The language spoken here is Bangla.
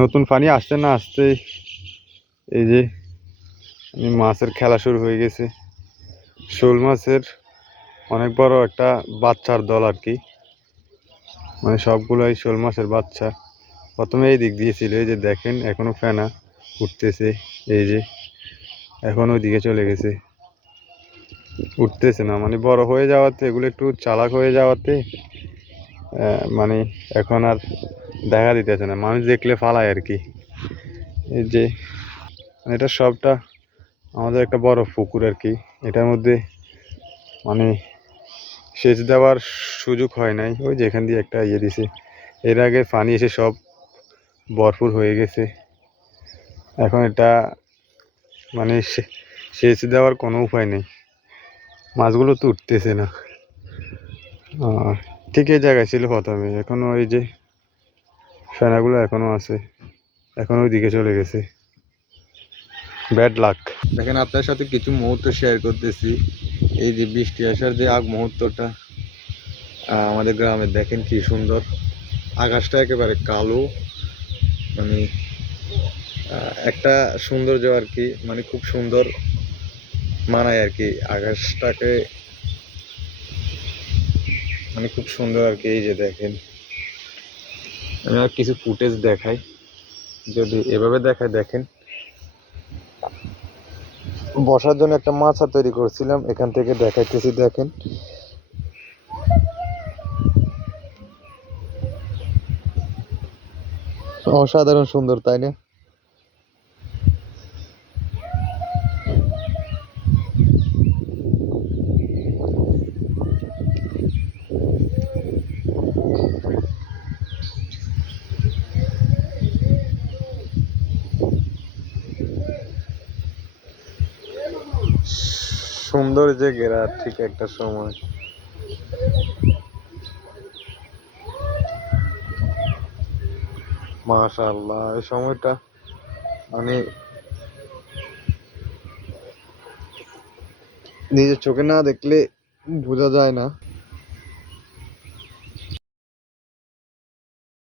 নতুন পানি আসতে না আসতেই এই যে মাছের খেলা শুরু হয়ে গেছে। শোল মাছের অনেক বড় একটা বাচ্চার দল আর কি, মানে সবগুলোই শোল মাছের বাচ্চা। প্রথমে এই দিক দিয়ে ছিল, এই যে দেখেন এখনো ফেনা উঠতেছে, এই যে এখন ওইদিকে চলে গেছে, উঠতেছে না, মানে বড় হয়ে যাওয়াতে এগুলো একটু চালাক হয়ে যাওয়াতে মানে এখন আর দেখা দিতেছে না, মানুষ দেখলে ফালায় আর কি। এই যে এটা সবটা আমাদের একটা বড় পুকুর আর কি, এটার মধ্যে মানে সেচ দেওয়ার সুযোগ হয় নাই, ওই যেখান দিয়ে একটা ইয়ে দিছে, এর আগে পানি এসে সব ভরপুর হয়ে গেছে। এখন এটা মানে সেচ দেওয়ার কোনো উপায় নেই, মাছগুলো তো উঠতেছে না। ঠিক এই জায়গায় ছিল প্রথমে, এখনো এই যে ফেনাগুলো এখনো আছে, এখন ওই দিকে চলে গেছে। Bad luck. দেখেন আপনার সাথে কিছু মুহূর্ত শেয়ার করতেছি। এই যে বৃষ্টি আসার যে আগ মুহূর্তটা আমাদের গ্রামে, দেখেন কি সুন্দর, আকাশটা একেবারে কালো, মানে একটা সৌন্দর্য আর কি, মানে খুব সুন্দর মানায় আর কি আকাশটাকে, মানে খুব সুন্দর আর কি। এই যে দেখেন, আমি আর কিছু ফুটেজ দেখাই, যদি এভাবে দেখায়, দেখেন বসার জন্য একটা মাচা তৈরি করছিলাম, এখান থেকে দেখাইতেছি, দেখেন অসাধারণ সুন্দর, তাই না? সুন্দর যে ঘেরা ঠিক একটা সময়, মাশাআল্লাহ, এই সময়টা মানে নিজের চোখে না দেখলে বোঝা যায় না।